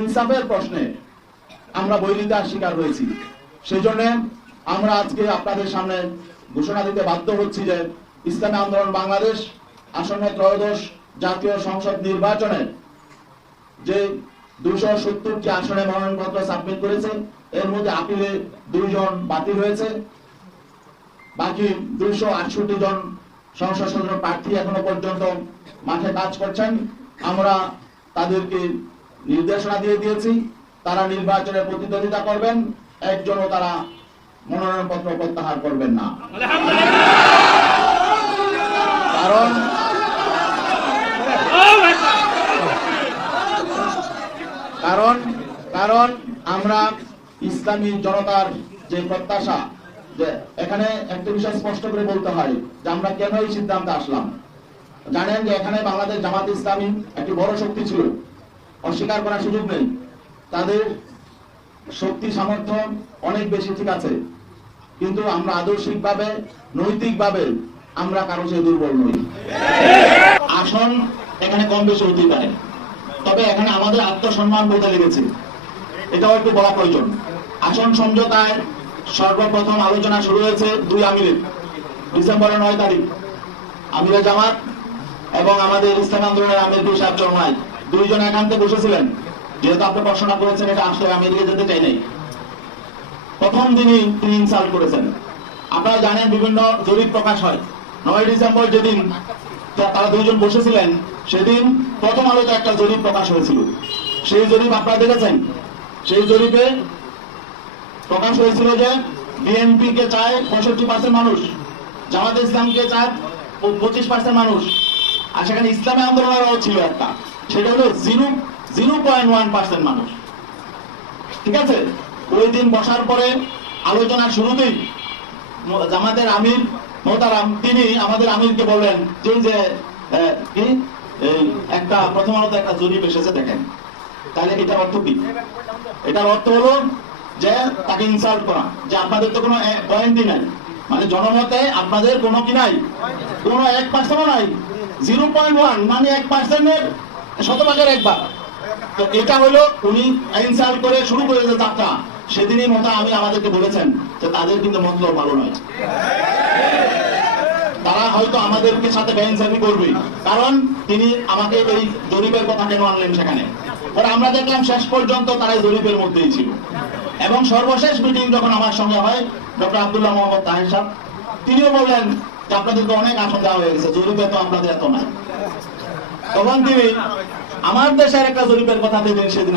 ইনসাফের প্রশ্নে আমরা বৈরিতার শিকার হয়েছি। সেই জন্য আমরা আজকে আপনাদের সামনে ঘোষণা দিতে বাধ্য হচ্ছি যে ইসলামী আন্দোলন বাংলাদেশ আসন্ন ত্রয়োদশ জাতীয় সংসদ নির্বাচনে যে 270টি আসনে মনোনয়নপত্র সাবমিট করেছে, এর মধ্যে আপিলে 2 জন বাতিল হয়েছে। বাকি 268 জন সংসদ সদস্য প্রার্থী এখনো পর্যন্ত মাঠে কাজ করছেন। আমরা তাদেরকে নির্দেশনা দিয়ে দিয়েছি, তারা নির্বাচনে প্রতিদ্বন্দ্বিতা করবেন, একজনও তারা মনোনয়নপত্র প্রত্যাহার করবেন না। কারণ আমরা ইসলামী জনতার যে প্রত্যাশা, যে এখানে একটা বিষয় স্পষ্ট করে বলতে হয় যে আমরা কেন এই সিদ্ধান্তে আসলাম। জানেন যে এখানে বাংলাদেশ জামাত ইসলামী একটি বড় শক্তি ছিল, অস্বীকার করার সুযোগ নেই। তাদের শক্তি সামর্থ্য অনেক বেশি, ঠিক আছে, কিন্তু আমরা আদর্শিকভাবে নৈতিকভাবে আমরা কারো চেয়ে দুর্বল নই। আসন এখানে কম বেশি হতেই পারে, তবে এখানে আমাদের আত্মসম্মান বলতে লেগেছে, এটাও একটু বলা প্রয়োজন। আসন সমঝোতায় সর্বপ্রথম আলোচনা শুরু হয়েছে 2 আমিরের, ডিসেম্বরের 9 তারিখ আমিরে জামাত এবং আমাদের ইসলামী আন্দোলনের আমির পীর সাহেব চরমাই 2 জন একান্তে বসেছিলেন। যেহেতু আপনি প্রশ্ন করেছেন, এটা আসলে আমি এদিকে যেতে চাই নাই। প্রথম দিনই তিনি ইনসাল্ট করেছেন। আপনারা জানেন বিভিন্ন জরিপ প্রকাশ হয়। 9 ডিসেম্বর যেদিন তারা 2 জন বসেছিলেন, সেদিন প্রথম আলোতে একটা জরিপ প্রকাশ হয়েছিল। সেই জরিপ আপনারা দেখেছেন। সেই জরিপে প্রকাশ হয়েছিল যে বিএনপি কে চায় 65% মানুষ, জামাত ইসলামকে চায় 25% মানুষ, আর সেখানে ইসলামী আন্দোলনেরও ছিল একটা, সেটা হলো 0.1% মানুষ। ঠিক আছে, ওই দিন বসার পরে আলোচনার শুরুতেই জামাতের আমির মোহতারাম তিনি আমাদের আমিরকে বললেন যে একটা প্রথম আলোতে একটা জরিপ এসেছে, দেখেন। তাহলে এটার অর্থ কি? এটার অর্থ হলো যে তাকে ইনসাল্ট করা, যে আপনাদের তো কোনো পয়েন্টই নাই, মানে জনমতে আপনাদের কোনো কি নাই, কোনো 1% নাই। 0.1 মানে 1%-এর শতভাগের 1 ভাগ। তো এটা হলো উনি ইনসাল্ট করে শুরু করে যে যাত্রা। সেদিনই আমি আমাদেরকে বলেছেন যে তাদের কিন্তু মতলব ভালো নয়, তারা হয়তো আমাদেরকে সাথে বেইনসাফি করবে। কারণ তিনি আমাকে এই জরিপের কথা কেন আনলেন সেখানে, পরে আমরা দেখলাম শেষ পর্যন্ত তারা জরিপের মধ্যেই ছিল। এবং সর্বশেষ মিটিং যখন আমার সঙ্গে হয়, ডক্টর আব্দুল্লাহ মোহাম্মদ তাহের সাহেব তিনিও বললেন যে আপনাদেরকে অনেক আসন দেওয়া হয়ে গেছে, জরিপে তো আপনাদের এত নাই। তখন তিনি আমার দেশের একটা জরিপের কথা দিলেন, সেদিন